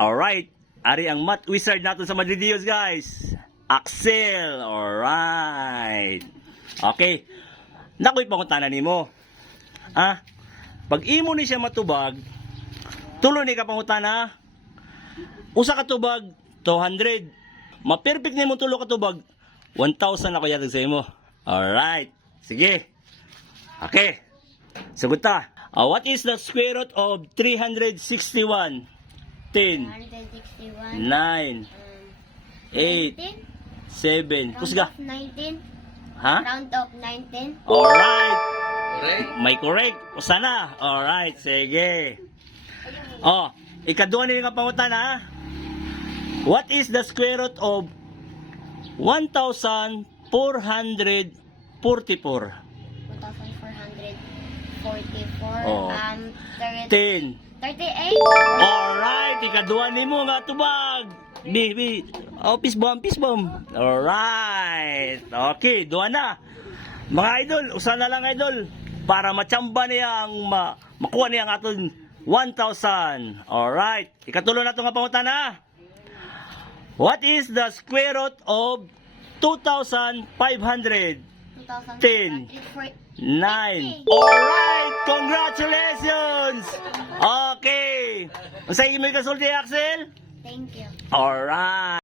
Alright. Ari ang math wizard natin sa Madridiyos, guys. Axel. Alright. Okay. Nakoy pangutanan nimo. Pag imo ni siya matubag, tulo ni ka pangutana. Usa ka tubag, 200. Ma-perfect nimo tulo ka tubag, 1,000 ako yatag sa imo. Alright. Sige. Okay. Sagot ta. What is the square root of 361? 10, 161. 9, 8, 7. Kusga. 19. Ha? Round of 19. Alright. Correct? May correct. Usa na. Alright. Sige. Oh, ikaduha ni nga pangutana. What is the square root of 1,444? 1,444. Oh. 10. 38. Alright, ikaduha ni mo nga tubag. Bibi. Oh, peace bomb, peace bomb. Alright. Okay, duha na. Mga idol, usa na lang idol. Para machamba niya ang makuha niya ang aton 1,000. Alright. Ikatulo na ito nga pangutana. What is the square root of 2,500? 10. 9. Alright! Congratulations! Okay! Ang sa imo kasulti, Axel? Thank you. Alright!